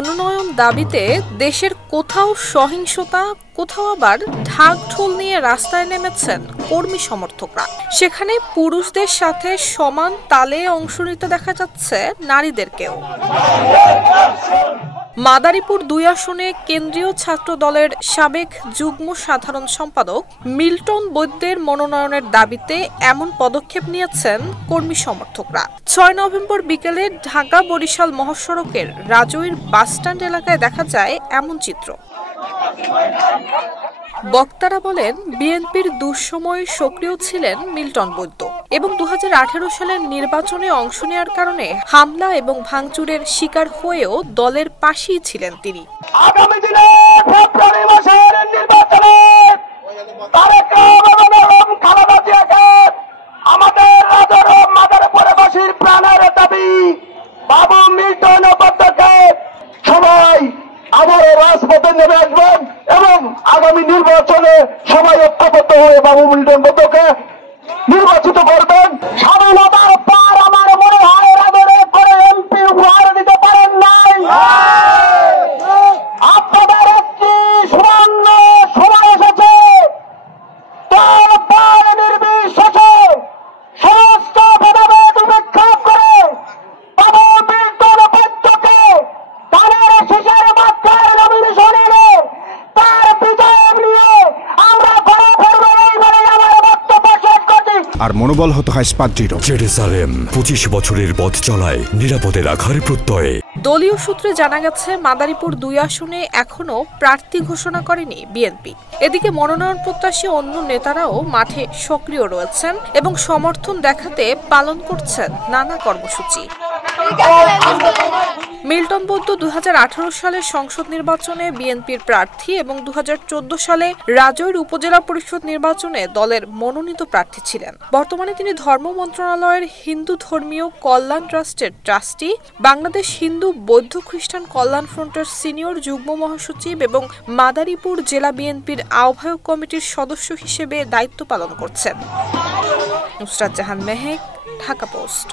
মনোনয়ন দাবিতে দেশের কোথাও সহিংসতা, কোথাও আবার ঢাকঢোল নিয়ে রাস্তায় নেমেছেন কর্মী সমর্থকরা। সেখানে পুরুষদের সাথে সমান তালে অংশ নিতে দেখা যাচ্ছে নারীদেরকেও। মাদারীপুর ২ আসনে কেন্দ্রীয় ছাত্র দলের সাবেক যুগ্ম সাধারণ সম্পাদক মিল্টন বৈদ্যের মনোনয়নের দাবিতে এমন পদক্ষেপ নিয়েছেন কর্মী সমর্থকরা। ৬ নভেম্বর বিকেলে ঢাকা-বরিশাল মহাসড়কের রাজৈর বাসস্ট্যান্ড এলাকায় দেখা যায় এমন চিত্র। বক্তারা বলেন, বিএনপির দুঃসময়ে সক্রিয় ছিলেন মিল্টন বৈদ্য এবং ২০১৮ সালের নির্বাচনে অংশ নেওয়ার কারণে হামলা এবং ভাঙচুরের শিকার হয়েও দলের পাশেই ছিলেন তিনি। আগামী দিনে ফেব্রুয়ারি মাসের নির্বাচনে আমাদের মাদারীপুরবাসীর প্রাণের দাবি বাবু মিল্টন বৈদ্যকে সবাই আবার রাজপথে নেমে আসবেন এবং আগামী নির্বাচনে সবাই ঐক্যবদ্ধ হয়ে বাবু মিল্টন বৈদ্যকে নির্বাচিত করবেন। স্বাধীনতার পর আমার মনে হয় এরা করে এমপি উপহার দিতে পারেন নাই। আপনাদের একটি সুবর্ণ সময় এসেছে, তারপর নির্বিশেষে সমস্ত ভেদাভেদ উপেক্ষা করে বাবু মিল্টন বৈদ্যকে তাদের শেষের বাক্যের নমিনেশনে তার বিজয় নিয়ে আমরা ঘরে ফিরব এই বলে আমার বক্তব্য শেষ করছি। আর মনোবল হতে হয় স্পাত-দৃঢ়। জেরুজালেম ২৫ বছরের পথ চলায় নিরাপদে রাখার প্রত্যয়ে। দলীয় সূত্রে জানা গেছে, মাদারীপুর ২ আসনে এখনো প্রার্থী ঘোষণা করেনি বিএনপি। এদিকে মনোনয়ন প্রত্যাশী অন্য নেতারাও মাঠে সক্রিয় রয়েছেন এবং সমর্থন দেখাতে পালন করছেন নানা কর্মসূচি। মিল্টন বৈদ্য ২০১৮ সালের সংসদ নির্বাচনে বিএনপির প্রার্থী এবং ২০১৪ সালে রাজৈর উপজেলা পরিষদ নির্বাচনে দলের মনোনীত প্রার্থী ছিলেন। বর্তমানে তিনি ধর্ম মন্ত্রণালয়ের হিন্দু ধর্মীয় কল্যাণ ট্রাস্টের ট্রাস্টি, বাংলাদেশ হিন্দু বৌদ্ধ খ্রিস্টান কল্যাণ ফ্রন্টের সিনিয়র যুগ্ম মহাসচিব এবং মাদারীপুর জেলা বিএনপির আহ্বায়ক কমিটির সদস্য হিসেবে দায়িত্ব পালন করছেন। নুসরাত জাহান মেহেক, ঢাকা পোস্ট।